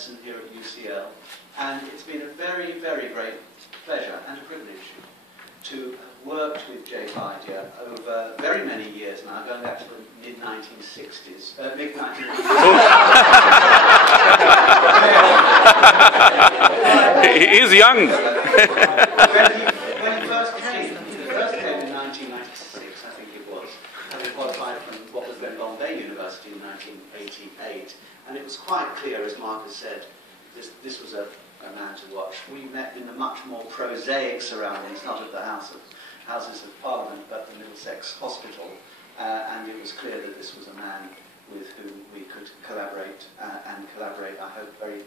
medicine here at UCL, and it's been a very, very great pleasure and a privilege to have worked with Jay Vidya over very many years now, going back to the mid-1960s, mid-1980s. He is young. When he first came in 1996, I think it was, having qualified from what was then Bombay University in 1988, and it was quite clear, as Mark has said, this was a man to watch. We met in the much more prosaic surroundings, not at the Houses of Parliament, but the Middlesex Hospital, and it was clear that this was a man with whom we could collaborate, and collaborate, I hope, very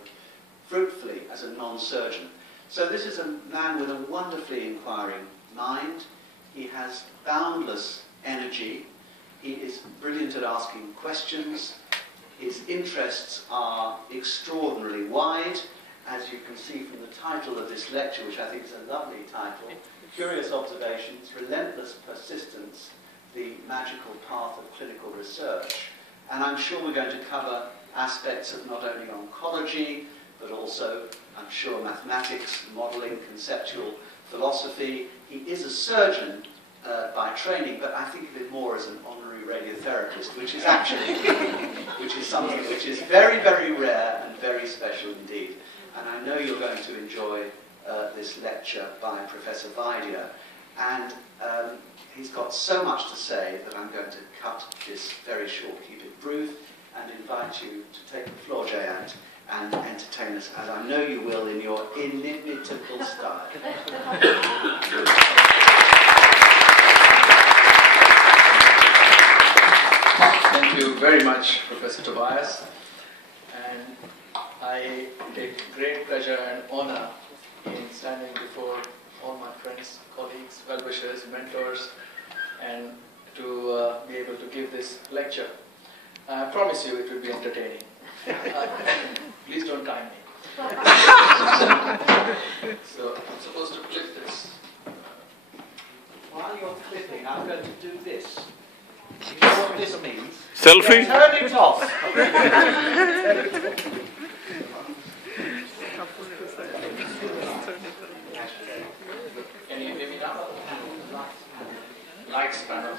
fruitfully as a non-surgeon. So this is a man with a wonderfully inquiring mind. He has boundless energy. He is brilliant at asking questions. His interests are extraordinarily wide, as you can see from the title of this lecture, which I think is a lovely title, Curious Observations, Relentless Persistence, the Magical Path of Clinical Research. And I'm sure we're going to cover aspects of not only oncology, but also, I'm sure, mathematics, modelling, conceptual philosophy. He is a surgeon by training, but I think of him more as an honorary radiotherapist, which is actually, which is something which is very, very rare and very special indeed. And I know you're going to enjoy this lecture by Professor Vidya. And he's got so much to say that I'm going to cut this very short, keep it brief, and invite you to take the floor, Jayant, and entertain us, as I know you will, in your inimitable style. Thank you very much, Professor Tobias. And I take great pleasure and honor in standing before all my friends, colleagues, well-wishers, mentors, and to be able to give this lecture. I promise you it will be entertaining. Please don't time me. So I'm supposed to clip this. While you're clipping, I'm going to do this. You know what this means? Selfie? Turn it off. Can you hear me now? Lights panel.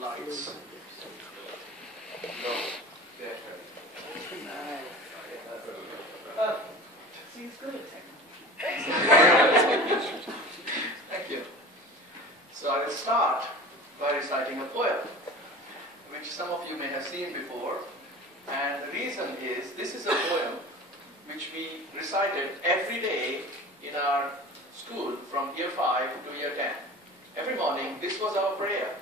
Lights. No. There. Seems good at Thank you. So I will start by reciting a poem, which some of you may have seen before. And the reason is, this is a poem which we recited every day in our school from year 5 to year 10. Every morning, this was our prayer.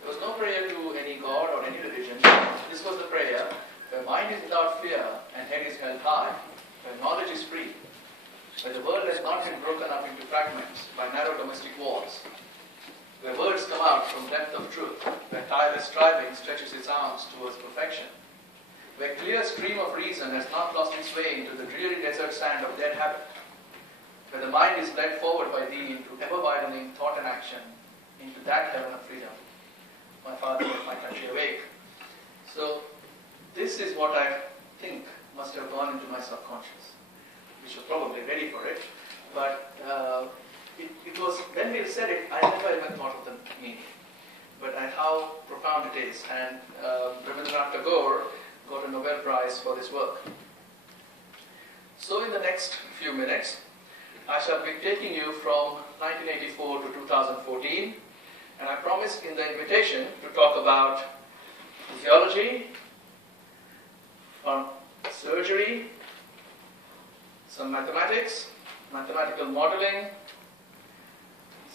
There was no prayer to any god or any religion. This was the prayer, where mind is without fear and head is held high, where knowledge is free, where the world has not been broken up into fragments by narrow domestic walls, where words come out from depth of truth, where tireless striving stretches its arms towards perfection, where clear stream of reason has not lost its way into the dreary desert sand of dead habit, where the mind is led forward by thee into ever-widening thought and action, into that heaven of freedom. My Father, my country awake. So this is what I think must have gone into my subconscious, which was probably ready for it, but it was, when we said it, I never even thought of the meaning, but how profound it is. And Rabindranath Tagore got a Nobel Prize for this work. So in the next few minutes, I shall be taking you from 1984 to 2014, and I promised in the invitation to talk about physiology, surgery, some mathematics, mathematical modeling,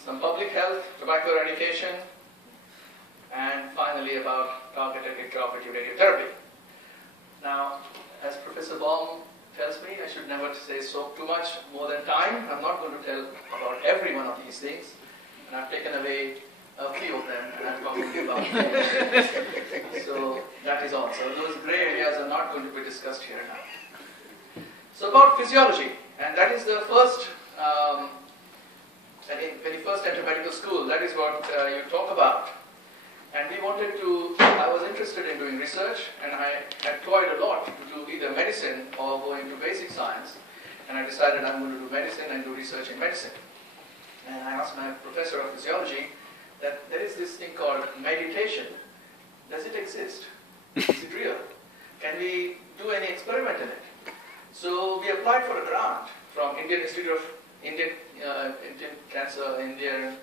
some public health, tobacco eradication, and finally about targeted intraoperative radiotherapy. Now, as Professor Baum tells me, I should never say so too much more than time. I'm not going to tell about every one of these things, and I've taken away a few of them, and I'm talking about them. So that is all. So those grey areas are not going to be discussed here now. So about physiology, and that is the first, when you first enter medical school, that is what you talk about. And we wanted to, I was interested in doing research, and I had toyed a lot to do either medicine medicine or go into basic science. And I decided I'm going to do medicine and do research in medicine. And I asked my professor of physiology that there is this thing called meditation. Does it exist? Is it real? Can we do any experiment in it? So we applied for a grant from Indian Institute of Indian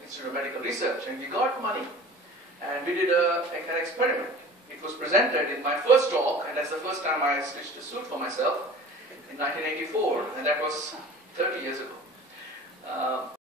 Institute of Medical Research, and we got money. And we did an experiment. It was presented in my first talk, and that's the first time I stitched a suit for myself in 1984, and that was 30 years ago.